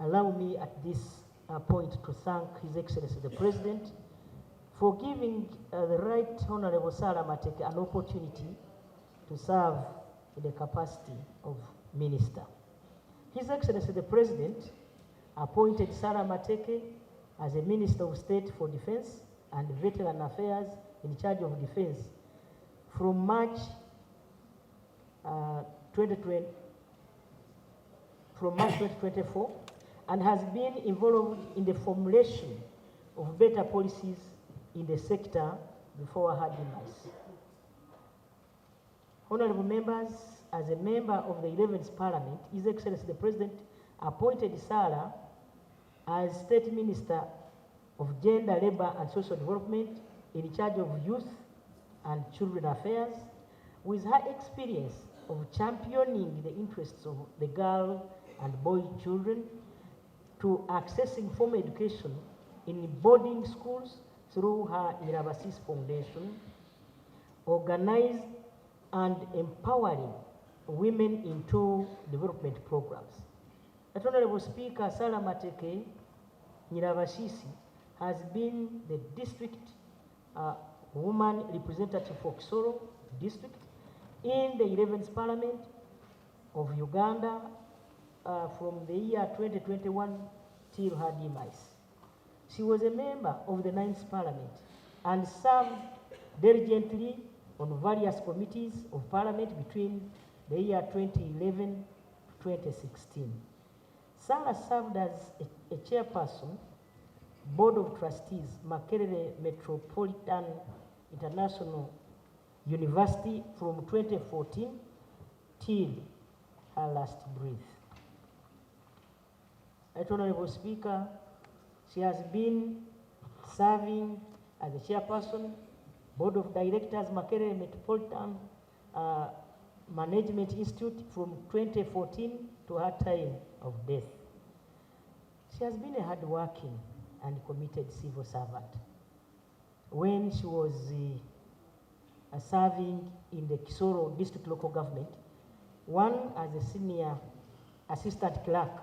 allow me at this point to thank His Excellency the President for giving the Right Honorable Sarah Mateke an opportunity to serve in the capacity of Minister. His Excellency the President appointed Sarah Mateke as a Minister of State for Defense and Veteran Affairs in charge of defense from March 2024, and has been involved in the formulation of better policies in the sector before her demise. Honorable members, as a member of the 11th Parliament, His Excellency the President appointed Sarah as State Minister of Gender, Labour and Social Development in charge of Youth and Children Affairs, with her experience of championing the interests of the girl and boy children to accessing formal education in boarding schools through her Irabasis Foundation, organized and empowering women into development programs. That Honorable Speaker, Sarah Mateke Nyirabashisi has been the district woman representative for Kisoro district in the 11th Parliament of Uganda from the year 2021 till her demise. She was a member of the 9th Parliament and served diligently on various committees of Parliament between the year 2011 to 2016. Sarah served as a chairperson, Board of Trustees, Makerere Metropolitan International University from 2014 till her last breath. Right Honorable Speaker, she has been serving as a chairperson, Board of Directors, Makerere Metropolitan Management Institute from 2014 to her time of death. She has been a hard-working and committed civil servant. When she was serving in the Kisoro District Local Government, one as a senior assistant clerk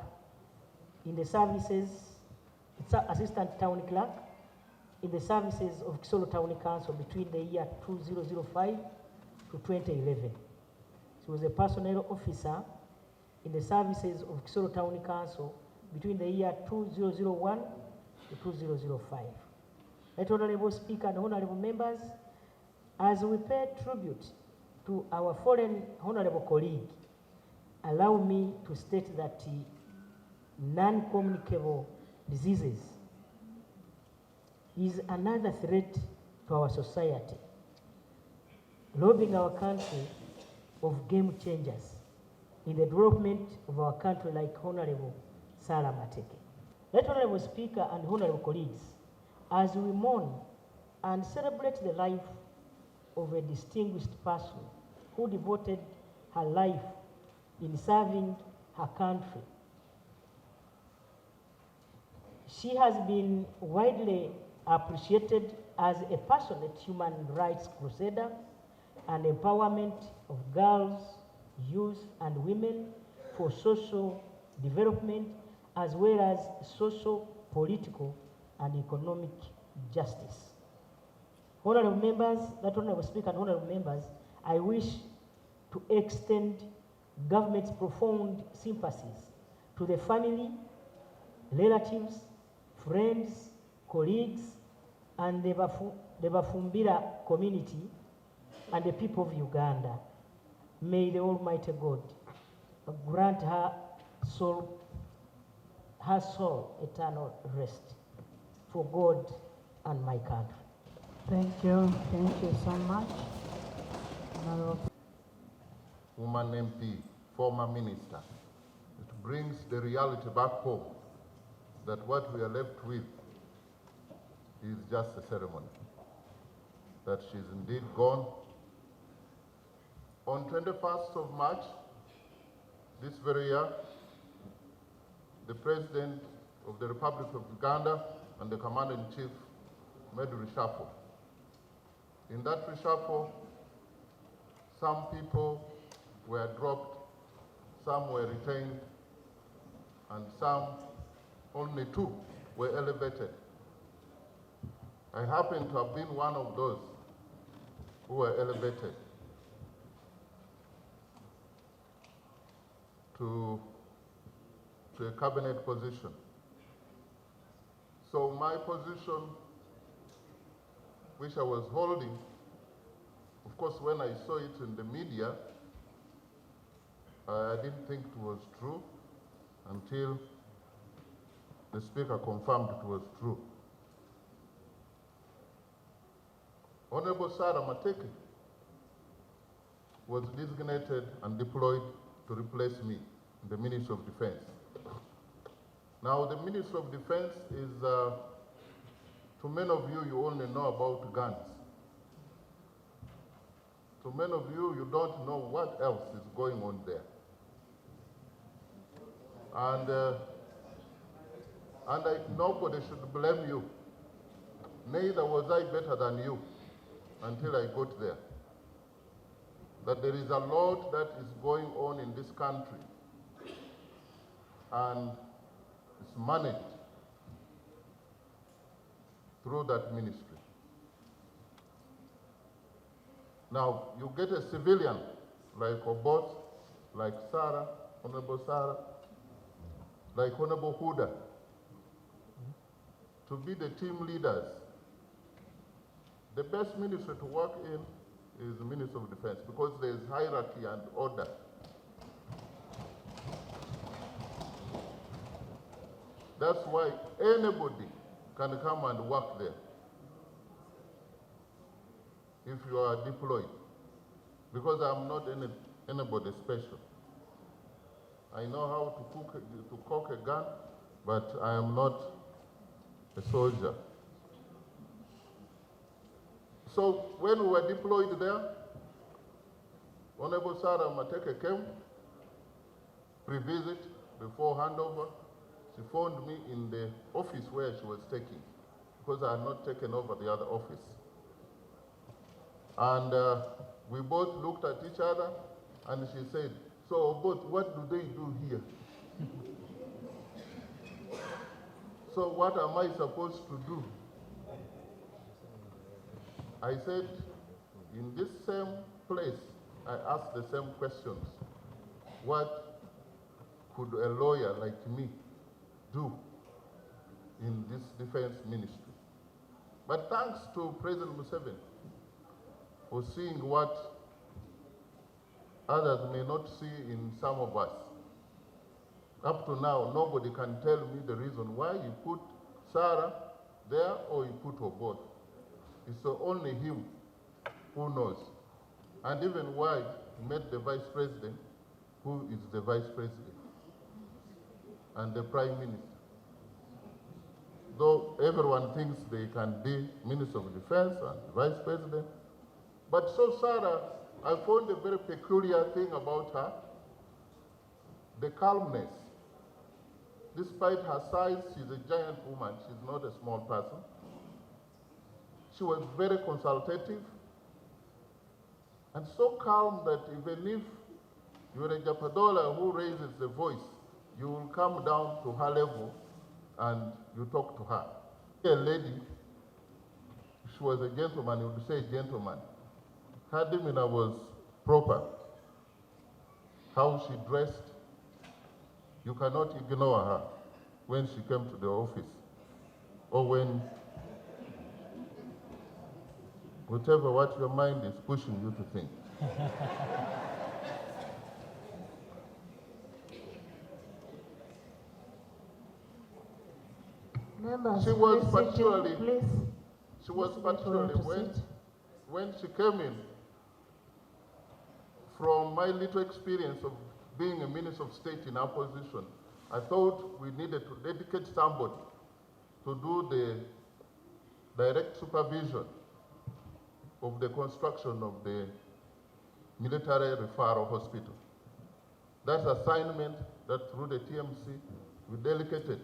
in the services, assistant town clerk in the services of Kisoro Town Council between the year 2005 to 2011. She was a personnel officer in the services of Kisoro Town Council between the year 2001 to 2005. Right Honorable Speaker and Honorable Members, as we pay tribute to our foreign honorable colleague, allow me to state that non-communicable diseases is another threat to our society, robbing our country of game changers in the development of our country like Honorable Sarah Mateke. Right Honorable Speaker and Honorable colleagues, as we mourn and celebrate the life of a distinguished person who devoted her life in serving her country, she has been widely appreciated as a passionate human rights crusader and empowerment of girls, youth, and women for social development, as well as social, political, and economic justice. Honorable members, that Honorable Speaker and Honorable members, I wish to extend government's profound sympathies to the family, relatives, friends, colleagues, and the Bafumbira community and the people of Uganda. May the Almighty God grant her soul eternal rest for God and my country. Thank you so much. Woman MP, former minister, it brings the reality back home that what we are left with is just a ceremony, that she's indeed gone. On 21st of March, this very year, the President of the Republic of Uganda and the Commander-in-Chief made a reshuffle. In that reshuffle, some people were dropped, some were retained, and some only 2 were elevated. I happen to have been one of those who were elevated to a cabinet position. So my position, which I was holding, of course, when I saw it in the media, I didn't think it was true until the Speaker confirmed it was true. Honorable Sarah Mateke was designated and deployed to replace me in the Ministry of Defense. Now, the Ministry of Defense is, to many of you, you only know about guns. To many of you, you don't know what else is going on there. And nobody should blame you. Neither was I better than you until I got there. That there is a lot that is going on in this country, and it's managed through that ministry. Now, you get a civilian like Obot, like Sarah, Honorable Sarah, like Honorable Huda, to be the team leaders. The best ministry to work in is the Ministry of Defense, because there is hierarchy and order. That's why anybody can come and work there if you are deployed, because I'm not anybody special. I know how to cock a gun, but I am not a soldier. So when we were deployed there, Honorable Sarah Mateke came, pre-visit, before handover. She phoned me in the office where she was taking, because I had not taken over the other office. And we both looked at each other, and she said, "So, both, what do they do here?" "So what am I supposed to do?" I said, in this same place, I asked the same questions. What could a lawyer like me do in this defense ministry? But thanks to President Museveni for seeing what others may not see in some of us. Up to now, nobody can tell me the reason why he put Sarah there or he put Obot. It's only him who knows. And even why he made the vice president, who is the vice president, and the prime minister. Though everyone thinks they can be Minister of Defense and vice president. But so Sarah, I found a very peculiar thing about her, the calmness. Despite her size, she's a giant woman, she's not a small person. She was very consultative and so calm that even if you're a Japadola who raises the voice, you will come down to her level and you talk to her. A lady, she was a gentleman, you would say gentleman. Her demeanor was proper. How she dressed, you cannot ignore her when she came to the office or when whatever what your mind is pushing you to think. Members, She was please sit down, particularly, please. she was Please particularly wait for her to sit. when she came in, from my little experience of being a Minister of State in opposition, I thought we needed to dedicate somebody to do the direct supervision of the construction of the military referral hospital. That's assignment that through the TMC,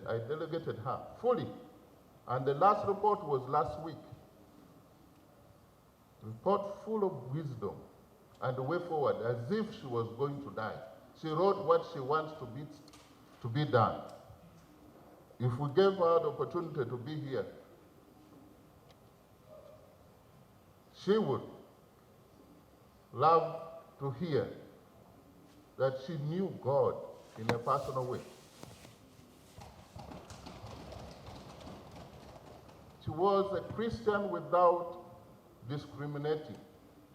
I delegated her fully. And the last report was last week. Report full of wisdom and the way forward, as if she was going to die. She wrote what she wants to be done. If we gave her the opportunity to be here, she would love to hear that she knew God in a personal way. She was a Christian without discriminating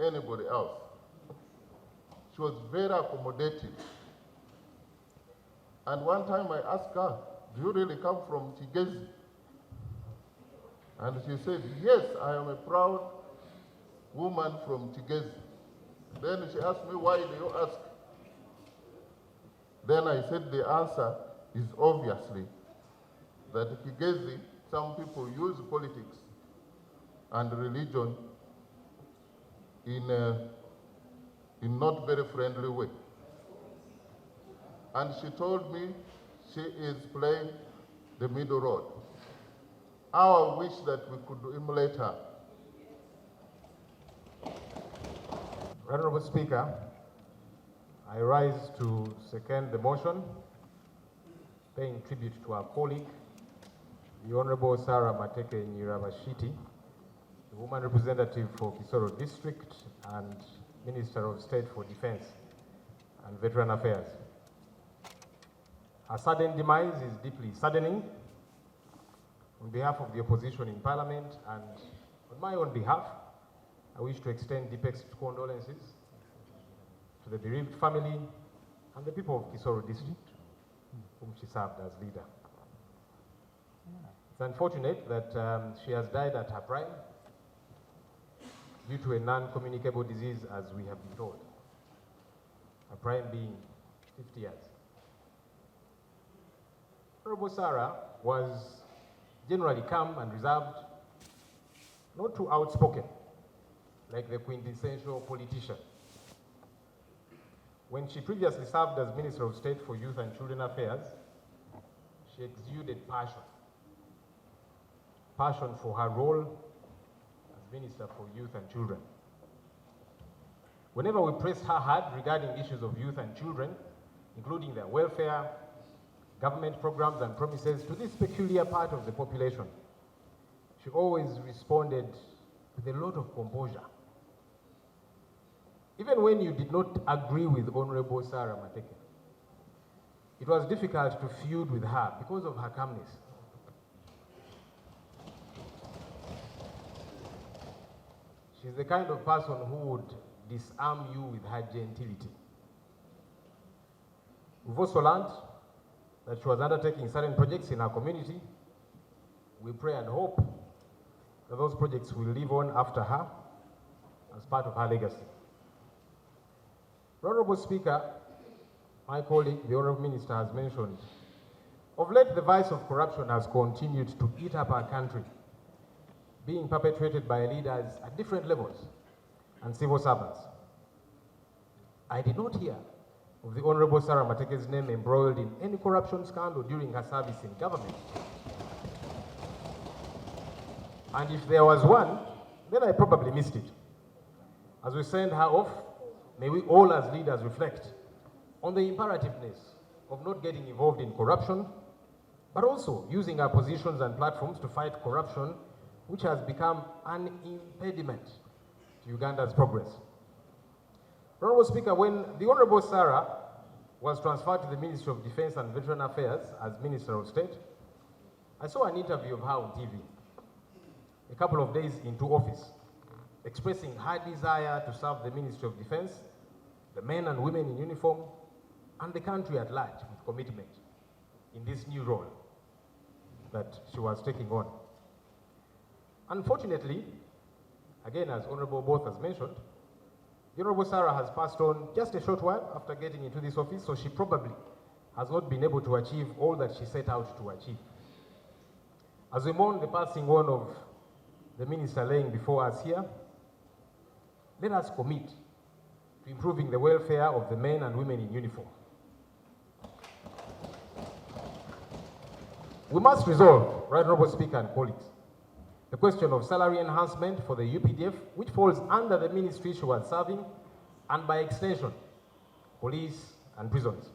anybody else. She was very accommodating. And one time I asked her, "Do you really come from Tigezi?" And she said, "Yes, I am a proud woman from Tigezi." Then she asked me, "Why do you ask?" Then I said, the answer is obviously that Tigezi, some people use politics and religion in not very friendly way. And she told me she is playing the middle road. How I wish that we could emulate her. Honorable Speaker, I rise to second the motion paying tribute to our colleague, the Honorable Sarah Mateke Nyirabashiti, the woman representative for Kisoro District and Minister of State for Defense and Veteran Affairs. Her sudden demise is deeply saddening. On behalf of the opposition in Parliament and on my own behalf, I wish to extend deepest condolences to the bereaved family and the people of Kisoro District, whom she served as leader. It's unfortunate that she has died at her prime due to a non-communicable disease, as we have been told. Her prime being 50 years. Honorable Sarah was generally calm and reserved, not too outspoken, like the quintessential politician. When she previously served as Minister of State for Youth and Children Affairs, she exuded passion. Passion for her role as Minister for Youth and Children. Whenever we pressed her hard regarding issues of youth and children, including their welfare, government programs and promises to this peculiar part of the population, she always responded with a lot of composure. Even when you did not agree with Honorable Sarah Mateke, it was difficult to feud with her because of her calmness. She's the kind of person who would disarm you with her gentility. We've also learned that she was undertaking certain projects in our community. We pray and hope that those projects will live on after her as part of her legacy. Honorable Speaker, my colleague, the Honorable Minister, has mentioned, of late the vice of corruption has continued to eat up our country, being perpetrated by leaders at different levels and civil servants. I did not hear of the Honorable Sarah Mateke's name embroiled in any corruption scandal during her service in government. And if there was one, then I probably missed it. As we send her off, may we all as leaders reflect on the imperativeness of not getting involved in corruption, but also using our positions and platforms to fight corruption, which has become an impediment to Uganda's progress. Honorable Speaker, when the Honorable Sarah was transferred to the Ministry of Defense and Veteran Affairs as Minister of State, I saw an interview of her on TV a couple of days into office, expressing her desire to serve the Ministry of Defense, the men and women in uniform, and the country at large with commitment in this new role that she was taking on. Unfortunately, again, as Honorable Both has mentioned, the Honorable Sarah has passed on just a short while after getting into this office, so she probably has not been able to achieve all that she set out to achieve. As we mourn the passing on of the minister laying before us here, let us commit to improving the welfare of the men and women in uniform. We must resolve, Right Honorable Speaker and colleagues, the question of salary enhancement for the UPDF, which falls under the ministry she was serving, and by extension, police and prisons.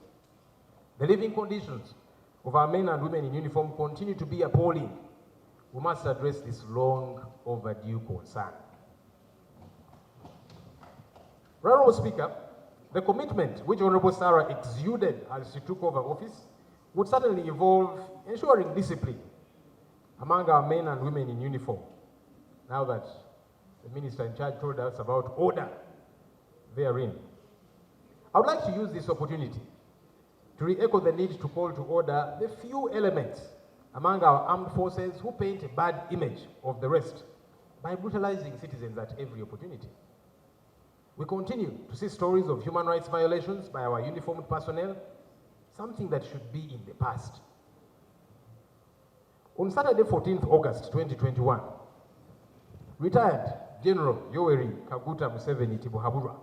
The living conditions of our men and women in uniform continue to be appalling, we must address this long overdue concern. Honorable Speaker, the commitment which Honorable Sarah exuded as she took over office would certainly involve ensuring discipline among our men and women in uniform, now that the minister in charge told us about order therein. I would like to use this opportunity to re-echo the need to call to order the few elements among our armed forces who paint a bad image of the rest by brutalizing citizens at every opportunity. We continue to see stories of human rights violations by our uniformed personnel, something that should be in the past. On Saturday, 14th August 2021, retired General Yoweri Kaguta Museveni Tibuhaburwa,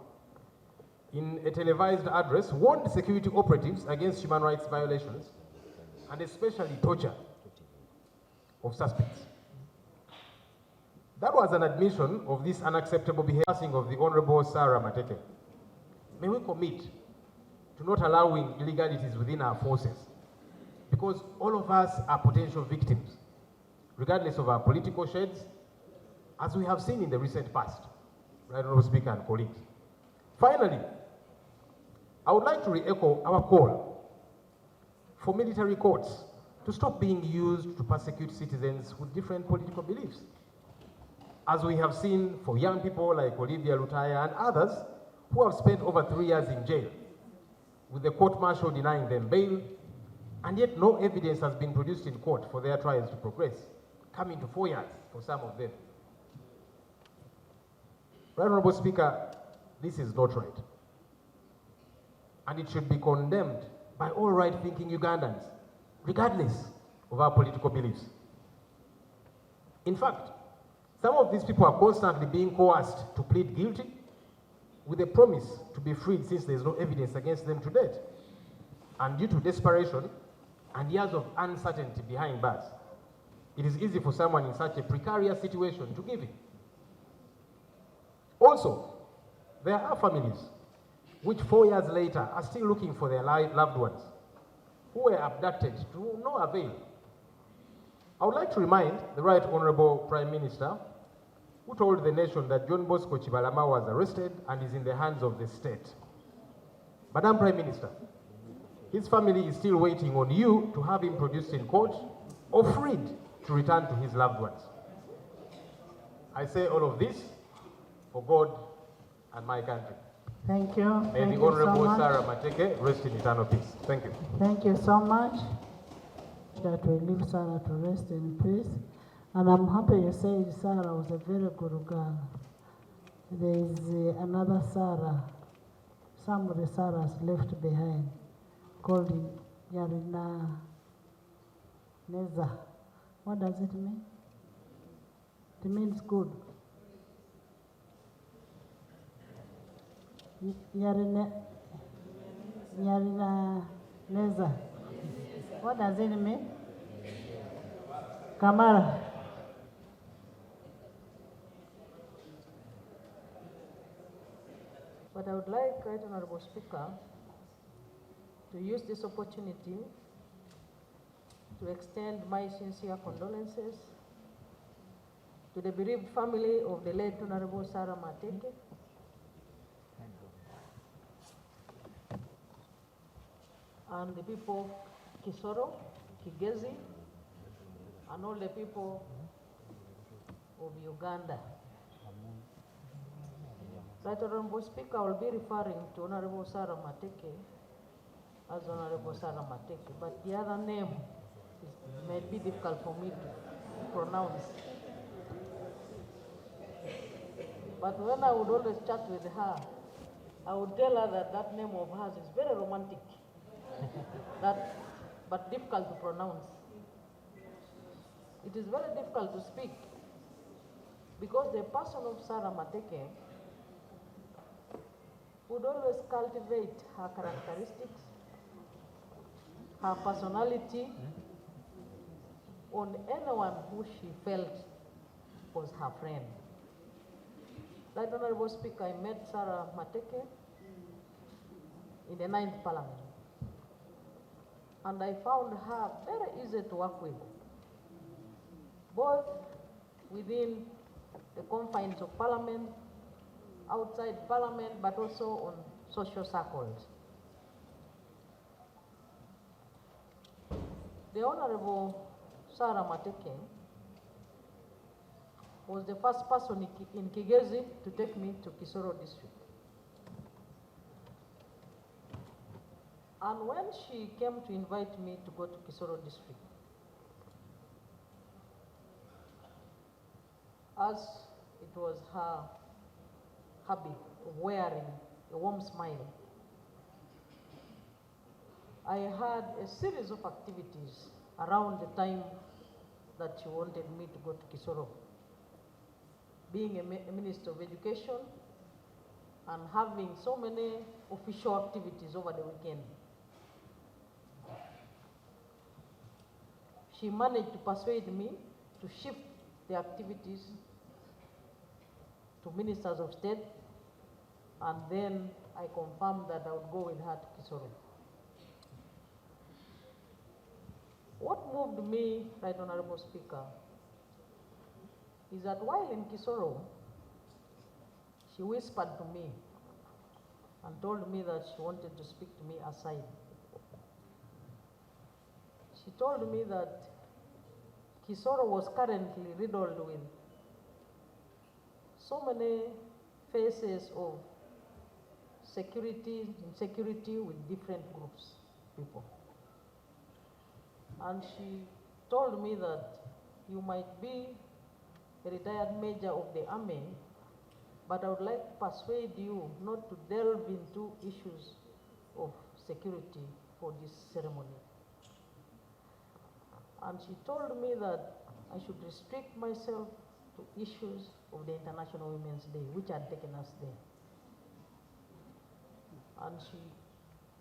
in a televised address, warned security operatives against human rights violations and especially torture of suspects. That was an admission of this unacceptable behavior of the Honorable Sarah Mateke. May we commit to not allowing illegalities within our forces, because all of us are potential victims, regardless of our political shades, as we have seen in the recent past, Right Honorable Speaker and colleagues. Finally, I would like to re-echo our call for military courts to stop being used to persecute citizens with different political beliefs, as we have seen for young people like Olivia Lutaya and others who have spent over 3 years in jail, with the court-martial denying them bail, and yet no evidence has been produced in court for their trials to progress, coming to 4 years for some of them. Right Honorable Speaker, this is not right. And it should be condemned by all right-thinking Ugandans, regardless of our political beliefs. In fact, some of these people are constantly being coerced to plead guilty with a promise to be freed since there is no evidence against them to date. And due to desperation and years of uncertainty behind bars, it is easy for someone in such a precarious situation to give in. Also, there are families which 4 years later are still looking for their loved ones who were abducted to no avail. I would like to remind the Right Honorable Prime Minister, who told the nation that John Bosco Chibalama was arrested and is in the hands of the state. Madam Prime Minister, his family is still waiting on you to have him produced in court or freed to return to his loved ones. I say all of this for God and my country. Thank you. May Thank the you Honorable so much. Sarah Mateke rest in eternal peace. Thank you. Thank you so much. That we leave Sarah to rest in peace. And I'm happy you said Sarah was a very good girl. There is another Sarah, some of the Sarahs left behind, called Yarina Neza. What does it mean? It means good. Yarina Neza. What does it mean? Kamara. But I would like, Right Honorable Speaker, to use this opportunity to extend my sincere condolences to the bereaved family of the late Honorable Sarah Mateke, and the people of Kisoro, Kigezi, and all the people of Uganda. Right Honorable Speaker, I will be referring to Honorable Sarah Mateke as Honorable Sarah Mateke, but the other name may be difficult for me to pronounce. But when I would always chat with her, I would tell her that that name of hers is very romantic, but difficult to pronounce. It is very difficult to speak because the person of Sarah Mateke would always cultivate her characteristics, her personality on anyone who she felt was her friend. Right Honorable Speaker, I met Sarah Mateke in the 9th Parliament. and I found her very easy to work with, both within the confines of Parliament, outside Parliament, but also on social circles. The Honorable Sarah Mateke was the first person in Kigezi to take me to Kisoro district. And when she came to invite me to go to Kisoro district, as it was her habit of wearing a warm smile, I had a series of activities around the time that she wanted me to go to Kisoro. Being a Minister of Education and having so many official activities over the weekend, she managed to persuade me to shift the activities to Ministers of State, and then I confirmed that I would go with her to Kisoro. What moved me, Right Honorable Speaker, is that while in Kisoro, she whispered to me and told me that she wanted to speak to me aside. She told me that Kisoro was currently riddled with so many phases of insecurity with different groups, people. And she told me that you might be a retired major of the army, but I would like to persuade you not to delve into issues of security for this ceremony. And she told me that I should restrict myself to issues of the International Women's Day, which had taken us there. And she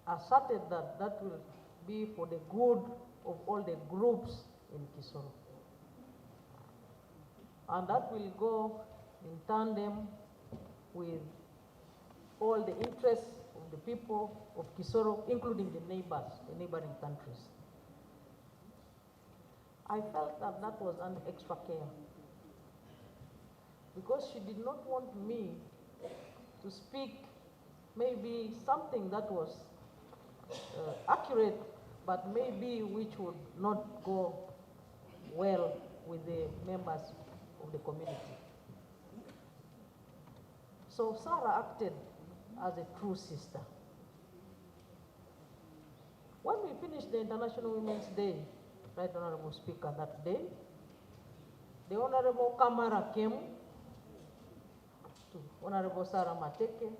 asserted that that will be for the good of all the groups in Kisoro. And that will go in tandem with all the interests of the people of Kisoro, including the neighboring countries. I felt that that was an extra care, because she did not want me to speak maybe something that was accurate, but maybe which would not go well with the members of the community. So Sarah acted as a true sister. When we finished the International Women's Day, Right Honorable Speaker, that day, the Honorable Kamara came to Honorable Sarah Mateke,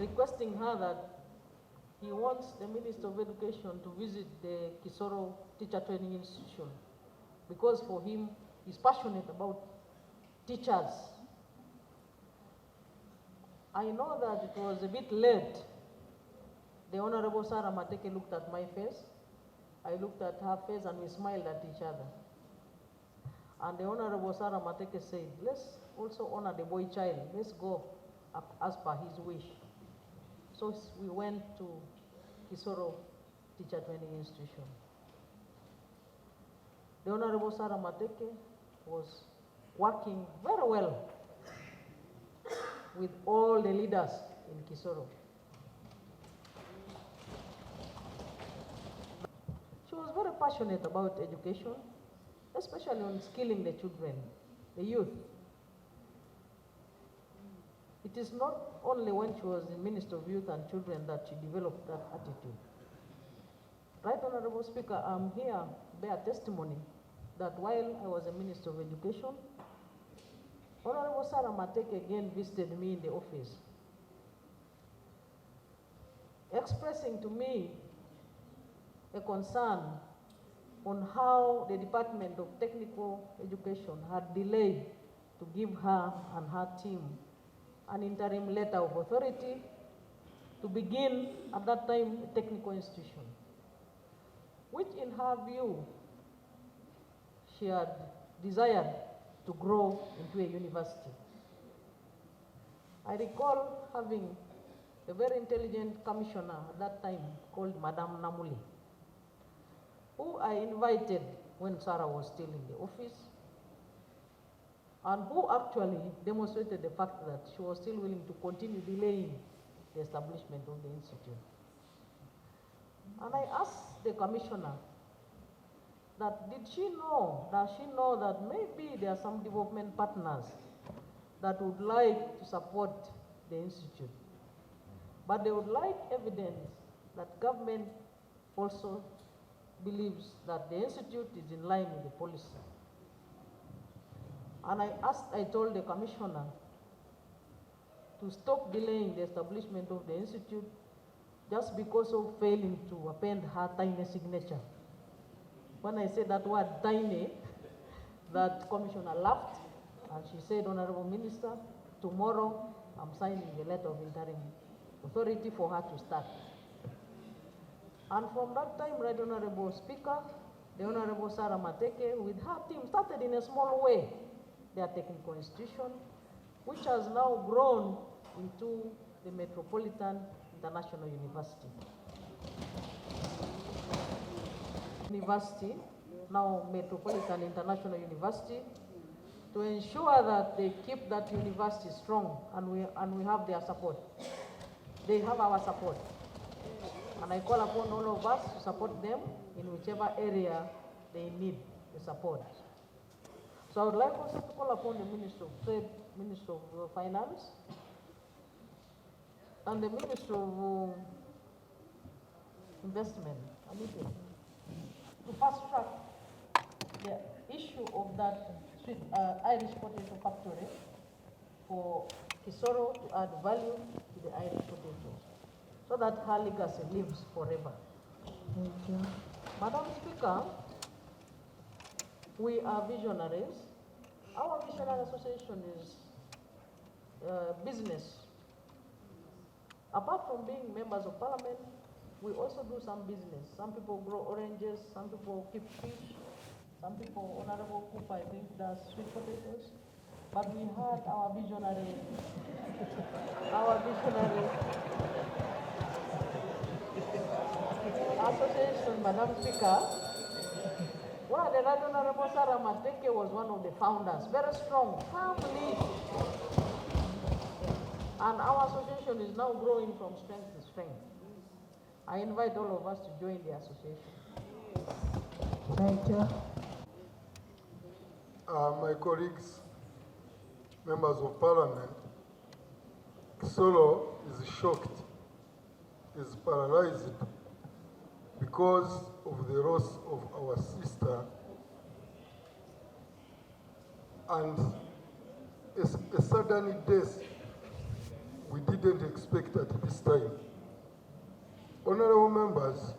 requesting her that he wants the Minister of Education to visit the Kisoro Teacher Training Institution, because for him, he's passionate about teachers. I know that it was a bit late. The Honorable Sarah Mateke looked at my face, I looked at her face, and we smiled at each other. And the Honorable Sarah Mateke said, let's also honor the boy child. Let's go as per his wish. So we went to Kisoro Teacher Training Institution. The Honorable Sarah Mateke was working very well with all the leaders in Kisoro. She was very passionate about education, especially on skilling the children, the youth. It is not only when she was the Minister of Youth and Children that she developed that attitude. Right Honorable Speaker, I'm here to bear testimony that while I was a Minister of Education, Honorable Sarah Mateke again visited me in the office, expressing to me a concern on how the Department of Technical Education had delayed to give her and her team an interim letter of authority to begin, at that time, a technical institution, which in her view, she had desired to grow into a university. I recall having a very intelligent commissioner at that time called Madame Namuli. who I invited when Sarah was still in the office, and who actually demonstrated the fact that she was still willing to continue delaying the establishment of the institute. And I asked the commissioner that does she know that maybe there are some development partners that would like to support the institute, but they would like evidence that government also believes that the institute is in line with the policy. And I told the commissioner to stop delaying the establishment of the institute just because of failing to append her tiny signature. When I said that word tiny, that commissioner laughed, and she said, Honorable Minister, tomorrow I'm signing a letter of interim authority for her to start. And from that time, Right Honorable Speaker, the Honorable Sarah Mateke, with her team, started in a small way their technical institution, which has now grown into the Metropolitan International University. Now Metropolitan International University, to ensure that they keep that university strong, and we have their support. They have our support. And I call upon all of us to support them in whichever area they need the support. So I would like also to call upon the Minister of Trade, Minister of Finance, and the Minister of Investment, to fast track the issue of that Irish potato factory for Kisoro to add value to the Irish potato, so that her legacy lives forever. Thank you. Madam Speaker, we are visionaries. Our visionary association is business. Apart from being members of parliament, we also do some business. Some people grow oranges, some people keep fish, some people, Honorable Cooper, I think, does sweet potatoes. But we had our visionary association, Madam Speaker, where the Right Honorable Sarah Mateke was one of the founders, very strong, family. And our association is now growing from strength to strength. I invite all of us to join the association. Thank you. My colleagues, members of parliament, Kisoro is shocked, is paralyzed because of the loss of our sister, and a sudden death we didn't expect at this time. Honorable members,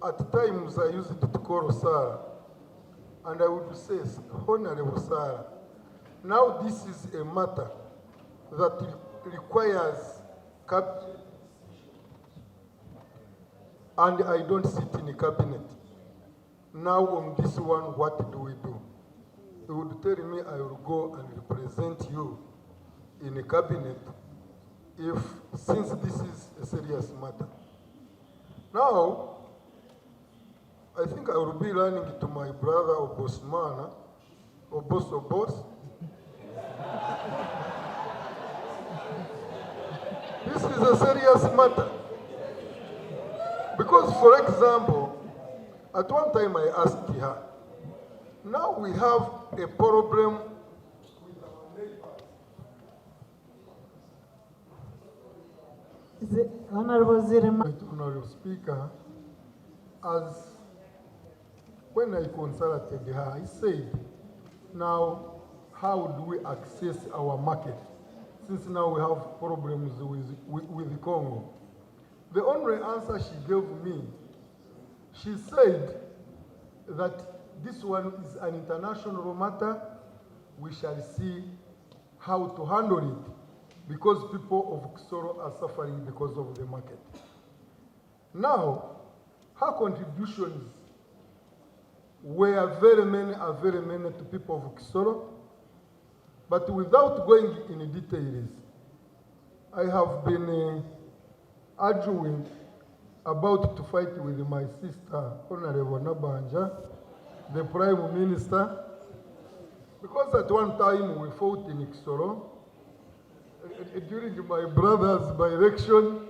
at times I used to call Sarah, and I would say, Honorable Sarah, now this is a matter that requires cabinet, and I don't sit in the cabinet. Now on this one, what do we do? They would tell me I will go and represent you in the cabinet since this is a serious matter. Now, I think I will be running to my brother Obosmana, Obos. This is a serious matter. Because, for example, at one time I asked her, now we have a problem with our neighbors. Honorable Zirima. Honorable Speaker, as when I consulted her, I said, now how do we access our market? Since now we have problems with Congo. The only answer she gave me, she said that this one is an international matter. We shall see how to handle it, because people of Kisoro are suffering because of the market. Now, her contributions were very many to people of Kisoro, but without going in details, I have been arguing about to fight with my sister, Honorable Nabanja, the Prime Minister, because at one time we fought in Kisoro during my brother's by-election,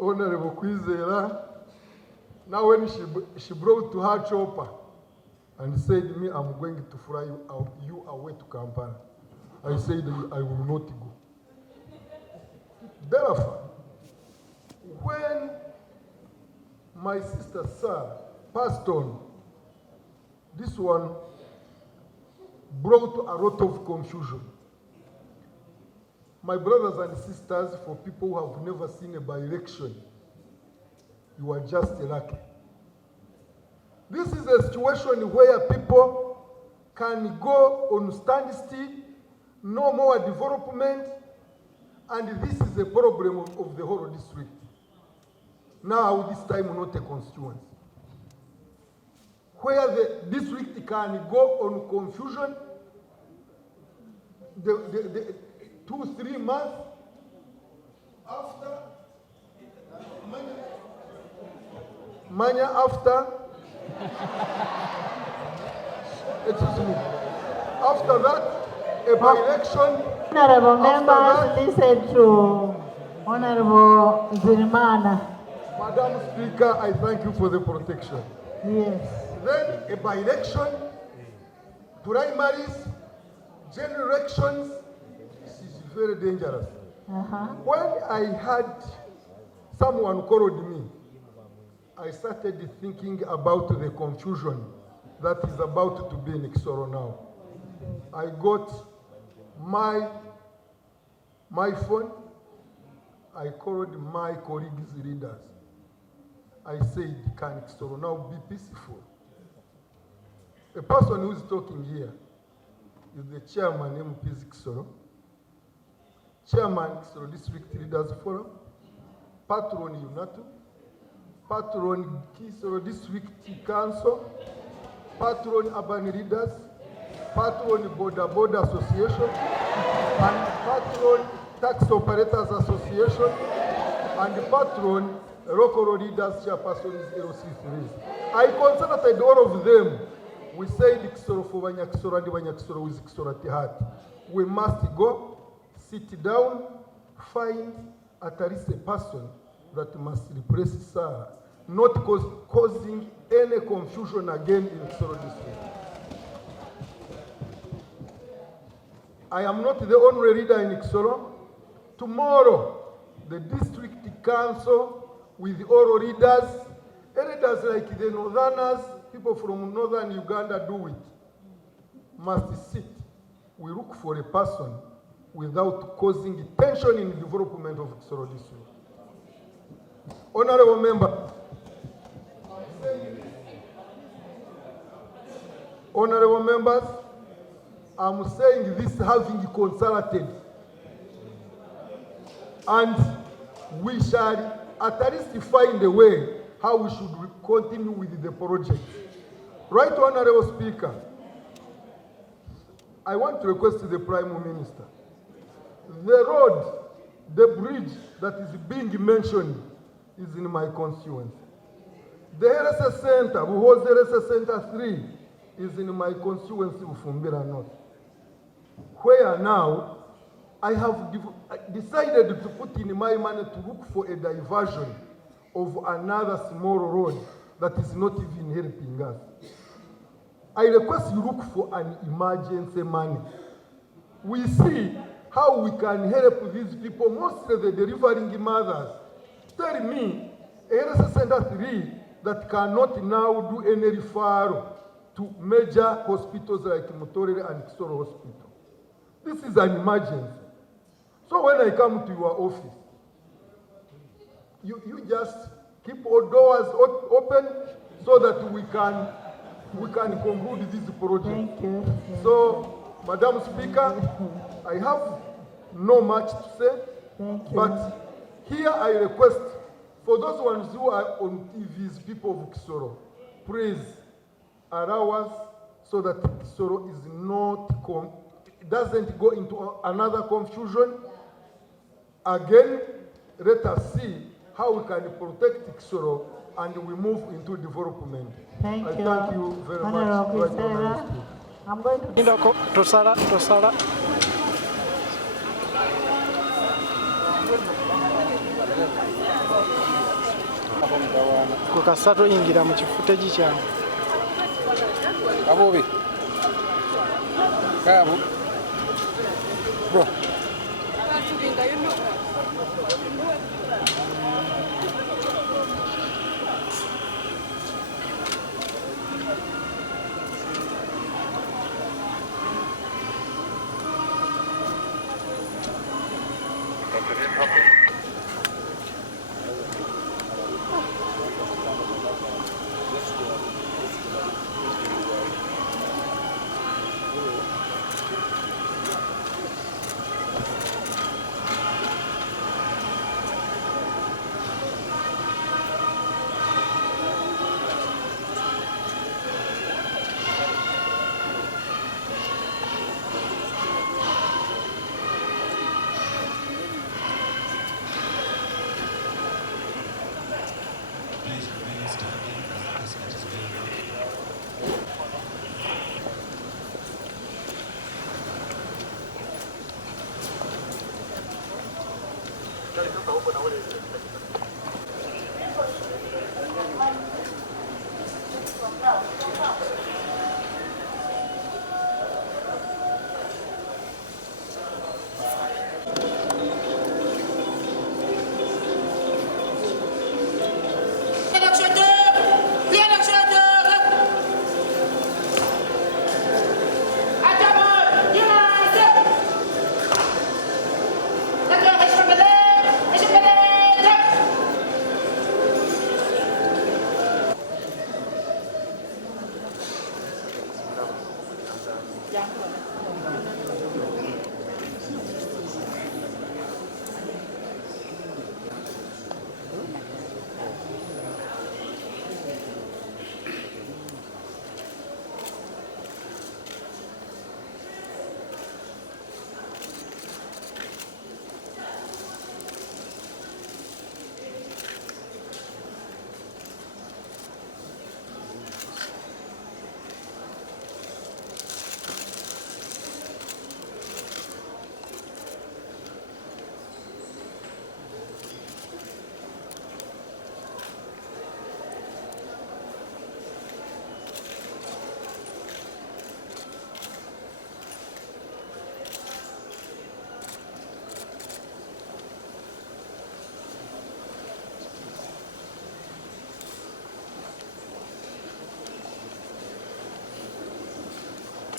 Honorable Kwizera. Now when she brought to her chopper and said me, I'm going to fly you away to Kampala, I said I will not go. Therefore, when my sister Sarah passed on, this one brought a lot of confusion. My brothers and sisters, for people who have never seen a by-election, you are just lucky. This is a situation where people can go on standstill, no more development, and this is a problem of the whole district. Now, this time not a constituency. Where the district can go on confusion, the 2-3 months after, Manya after, excuse me, after that, a by-election. Honorable members, listen to Honorable Zirimana. Madam Speaker, I thank you for the protection. Yes. Then a by-election, primaries, general elections. This is very dangerous. When I had someone called me, I started thinking about the confusion that is about to be in Kisoro now. I got my phone, I called my colleagues, leaders. I said, can Kisoro now be peaceful? The person who is talking here is the chairman MPs Kisoro, chairman Kisoro District Leaders Forum, patron UNATU, patron Kisoro District Council, patron urban leaders, patron Border Association, and patron Tax Operators Association, and patron local leaders chairpersons LC3. I consulted all of them. We said Kisoro for Banyakisoro and Banyakisoro with Kisoro at heart. We must go, sit down, find at least a person that must replace Sarah, not causing any confusion again in Kisoro district. I am not the only leader in Kisoro. Tomorrow, the district council with all leaders like the northerners, people from northern Uganda do it, must sit. We look for a person without causing tension in the development of Kisoro district. Honorable member, honorable members, I'm saying this having consulted, and we shall at least find a way how we should continue with the project. Right, Honorable Speaker, I want to request the Prime Minister, the road, the bridge that is being mentioned is in my constituency. The LSS Center, who was LSS Center 3, is in my constituency of Fumbira North, where now I have decided to put in my money to look for a diversion of another small road that is not even helping us. I request you look for an emergency money. We see how we can help these people, mostly the delivering mothers. Tell me, LSS Center 3 that cannot now do any referral to major hospitals like Mutorere and Kisoro Hospital. This is an emergency. So when I come to your office, you just keep all doors open so that we can conclude this project. Thank you. So, Madam Speaker, I have no much to say. Thank you. But here I request for those ones who are on TVs, people of Kisoro, please allow us so that Kisoro is not doesn't go into another confusion. Again, let us see how we can protect Kisoro and we move into development. Thank I you. thank you very much. Honorable Right Kisoro. Honorable Speaker. I'm going to Tosala. Kukasa toyingira mu kifute kikyange. Kabubi. Kabu. Bro.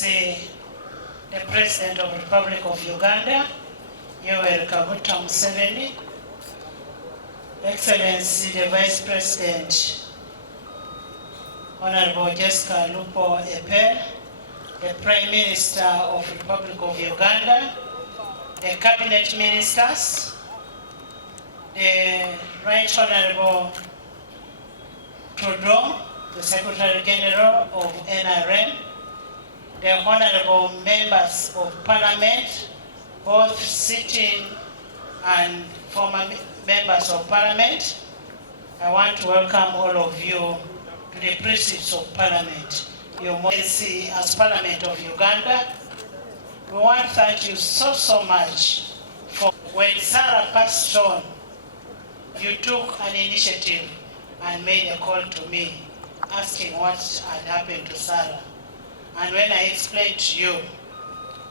The President of the Republic of Uganda, Yoweri Kaguta Museveni, Excellency the Vice President, Honorable Jessica Lupo Epe, the Prime Minister of the Republic of Uganda, the Cabinet Ministers, the Right Honorable Trudeau, the Secretary General of NRM, the honorable members of Parliament, both sitting and former members of Parliament. I want to welcome all of you to the precincts of Parliament. Your Excellency, as Parliament of Uganda, we want to thank you so much for when Sarah passed on, you took an initiative and made a call to me asking what had happened to Sarah. And when I explained to you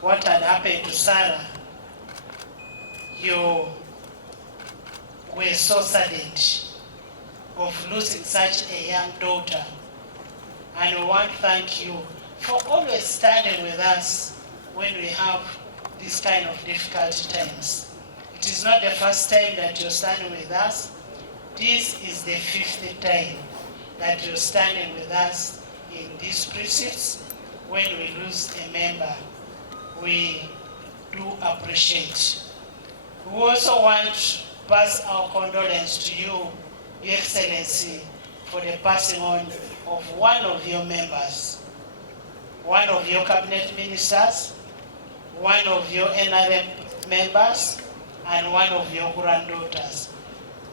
what had happened to Sarah, you were so saddened of losing such a young daughter. And we want to thank you for always standing with us when we have these kind of difficult times. It is not the first time that you're standing with us. This is the 5th time that you're standing with us in these precincts. When we lose a member, we do appreciate. We also want to pass our condolence to you, Your Excellency, for the passing on of one of your members, one of your cabinet ministers, one of your NRM members, and one of your granddaughters.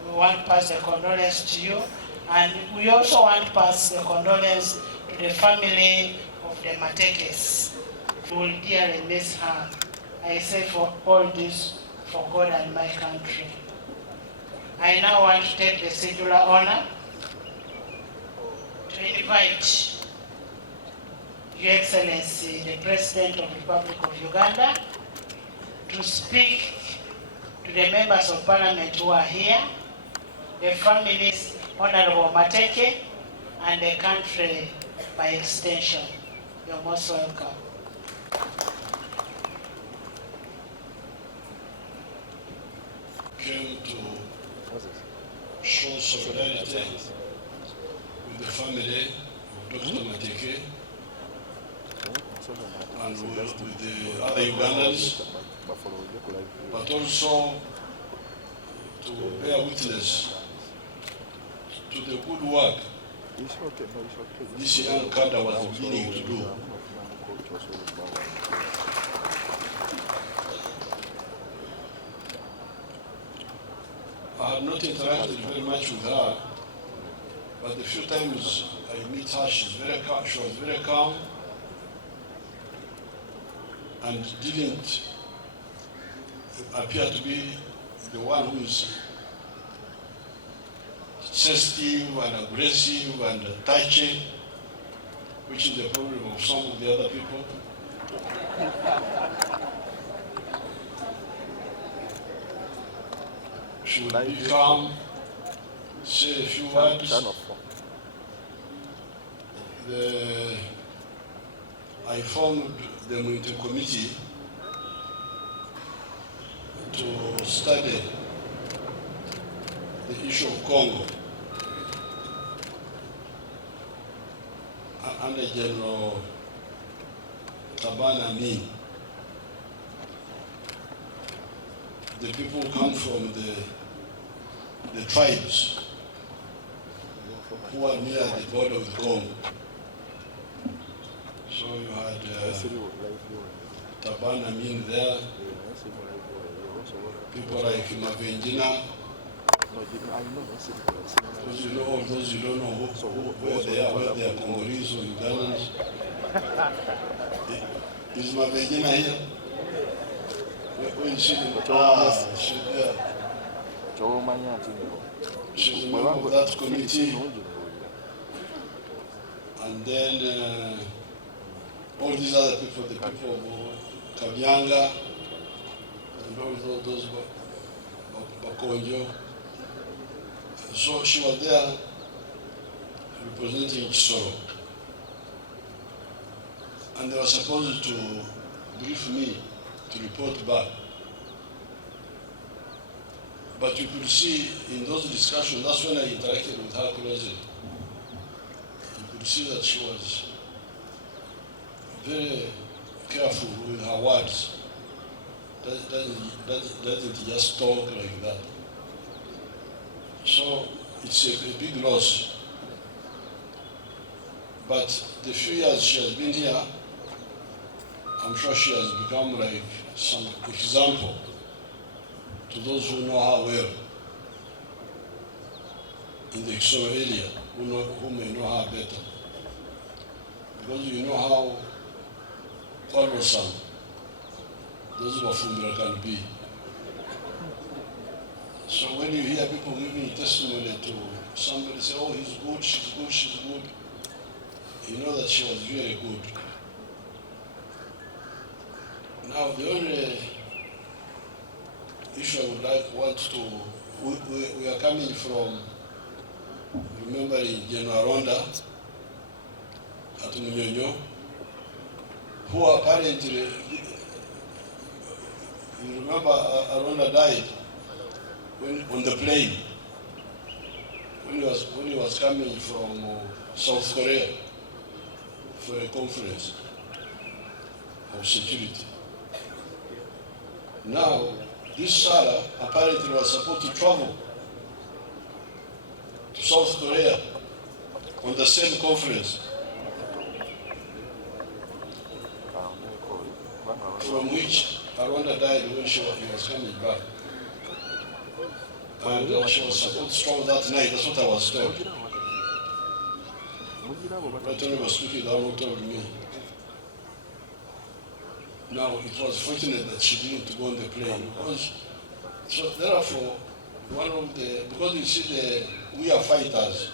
we want to pass the condolence to you, and we also want to pass the condolence to the family of the Matekes. We will dearly miss her. I say for all this, for God and my country. I now want to take the singular honor to invite Your Excellency, the President of the Republic of Uganda, to speak to the members of Parliament who are here, the families, Honorable Mateke, and the country by extension. You're most welcome. Came to show solidarity with the family of Dr. Mateke and with the other Ugandans, but also to bear witness to the good work this young cadre was beginning to do. I have not interacted very much with her, but the few times I meet her, she was very calm and didn't appear to be the one who is sensitive and aggressive and touchy, which is the problem of some of the other people. She would be calm, say a few words. I formed them into a committee to study the issue of Congo under General Tabana Amin. The people come from the tribes who are near the border with Congo. So you had Tabana Amin there, people like Museveni. Because you know all those you don't know where they are Congolese or Ugandans. Is Museveni here? When she's there. She's a member of that committee. And then all these other people, the people of Kabyanga, and all those Bakonjo. So she was there representing Kisoro. And they were supposed to brief me to report back. But you could see in those discussions, that's when I interacted with her closely. You could see that she was very careful with her words. Doesn't just talk like that. So it's a big loss. But the few years she has been here, I'm sure she has become like some example to those who know her well in the Kisoro area, who may know her better. Because you know how quarrelsome those Bafumbira can be. So when you hear people giving testimony to somebody say, oh, he's good, she's good, she's good, you know that she was very good. Now the only issue I would want to, we are coming from remembering General Ronda at Munyonyo, who apparently, you remember Ronda died on the plane when he was coming from South Korea for a conference of security. Now, this Sarah apparently was supposed to travel to South Korea on the same conference, from which Rwanda died when he was coming back. And she was supposed to struggle that night, that's what I was told. Right when we were speaking, the Lord told me. Now, it was fortunate that she didn't go on the plane, because, so therefore, because you see, we are fighters.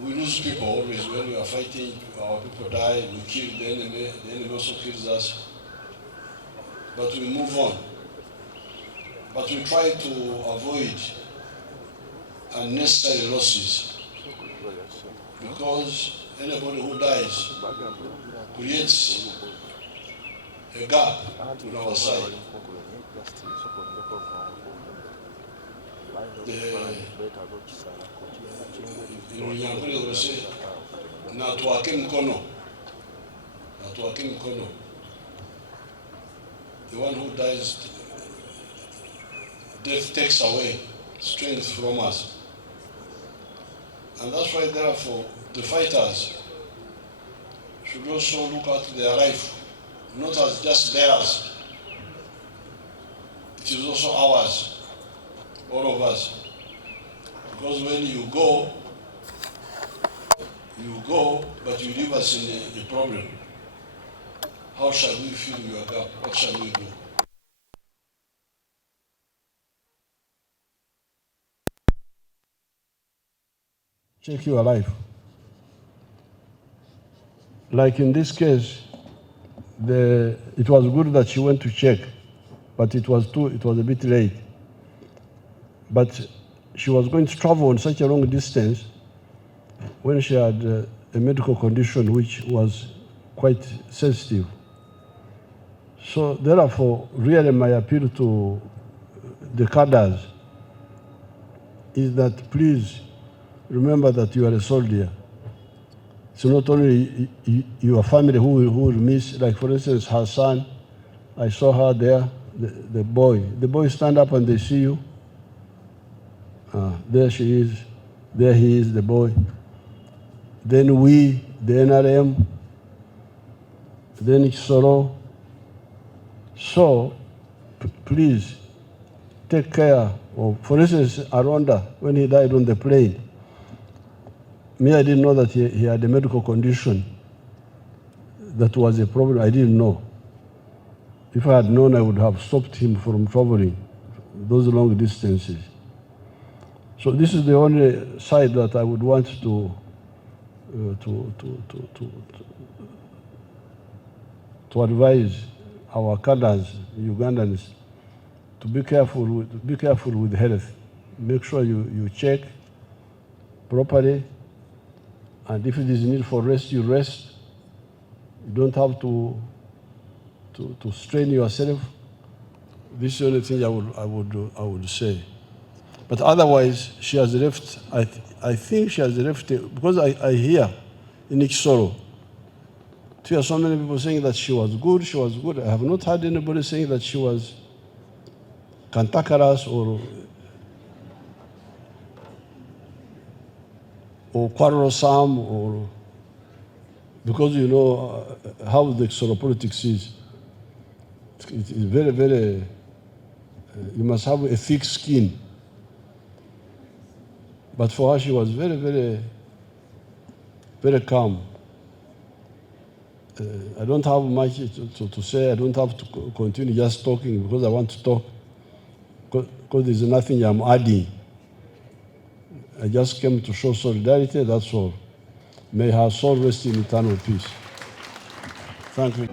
We lose people always when we are fighting, our people die, we kill the enemy also kills us. But we move on. But we try to avoid unnecessary losses, because anybody who dies creates a gap on our side. Nyankuri wase na tuwake mkono. The one who dies, death takes away strength from us. And that's why, therefore, the fighters should also look at their life, not as just theirs. It is also ours, all of us. Because when you go, but you leave us in a problem. How shall we fill your gap? What shall we do? Check your life. Like in this case, it was good that she went to check, but it was a bit late. But she was going to travel on such a long distance when she had a medical condition which was quite sensitive. So therefore, really my appeal to the cadres is that please remember that you are a soldier. It's not only your family who will miss, like for instance, her son, I saw her there, the boy. The boy stand up and they see you. There she is, there he is, the boy. Then we, the NRM, then Kisoro. So, please, take care of, for instance, Aronda, when he died on the plane. Me, I didn't know that he had a medical condition that was a problem. I didn't know. If I had known, I would have stopped him from traveling those long distances. So this is the only side that I would want to advise our cadres, Ugandans, to be careful with health. Make sure you check properly, and if it is need for rest, you rest. You don't have to strain yourself. This is the only thing I would say. But otherwise, she has left. I think she has left because I hear in Kisoro, to hear so many people saying that she was good. She was good. I have not heard anybody saying that she was cantankerous or quarrelsome, or because you know how the Kisoro politics is. It is very, very. You must have a thick skin. But for her, she was very, very, very calm. I don't have much to say. I don't have to continue just talking because I want to talk. Because there's nothing I'm adding. I just came to show solidarity, that's all. May her soul rest in eternal peace. Thank you.